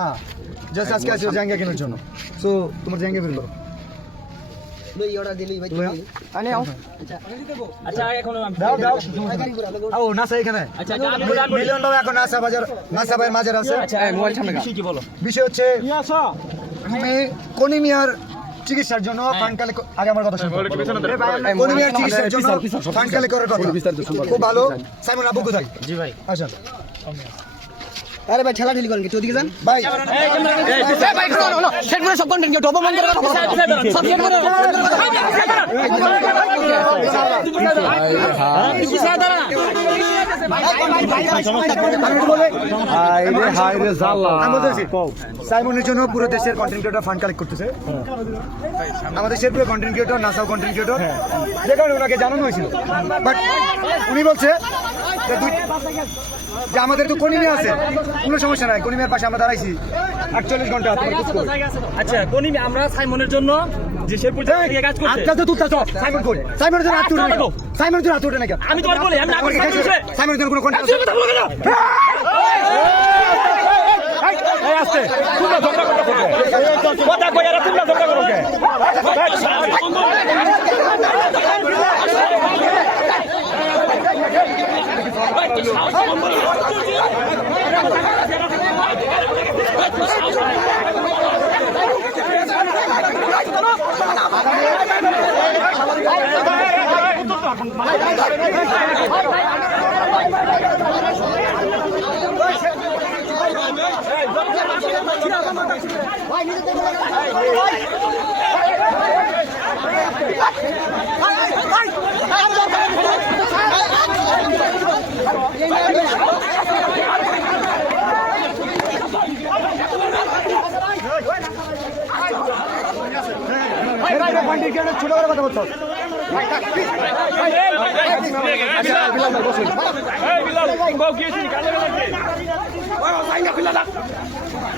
হ্যাঁ জাস্ট আজকে আসছে জাঙ্গা কেনার জন্য। সো তোমার জাঙ্গা বের করো। আচ্ছা। আচ্ছা আচ্ছা আচ্ছা বিষয় কি বলো? বিষয় হচ্ছে তুমি কোনিমিয়ার চিকিৎসার জন্য ফান্ড কালেক্ট আগে আমার কথা চিকিৎসার জন্য ফান্ড কালেক্ট করার কথা। খুব ভালো। সাইমন আবু কোথায়? জি ভাই। আসুন। আরে ভাই ঠেলা ঠেলি করেন কিছু ওদিকে যান ভাই ভাই শোনো সেট করে সব কন্টেন্ট কেউ ডবল মন্দির করে কথা বলো। সব সেট করে আমি বলতেছি, সাইমনের জন্য পুরো দেশের কন্টেন্ট ক্রিয়েটর ফান্ড কালেক্ট করতেছে। আমাদের দেশের পুরো কন্টেন্ট ক্রিয়েটর নাসাও কন্টেন্ট ক্রিয়েটর যে কারণে ওনাকে জানানো হয়েছিল। বাট উনি বলছে যে আমাদের তো কনিমিয়া আছে কোনো সমস্যা নাই কনিমিয়ার পাশে আমরা দাঁড়াইছি। আটচল্লিশ ঘণ্টা। আচ্ছা কোনি আমরা সাইমনের জন্য যে শেরপুর থেকে কাজ করছে। আজকাল তো তুলতে চল সাইমন কই? সাইমনের জন্য হাত তুলে না সাইমনের জন্য হাত তুলে কেন আমি তোমার বলি আমি না আমার করি কাছে সাইমনের জন্য কোনো কন্টেন্ট আস্তে তোমরা ঝগড়া করতে করতে কথা কই আর তোমরা ঝগড়া করো কে ক্রিয়েটর ছোট করে কথা বলতো এই বিলাল বাউ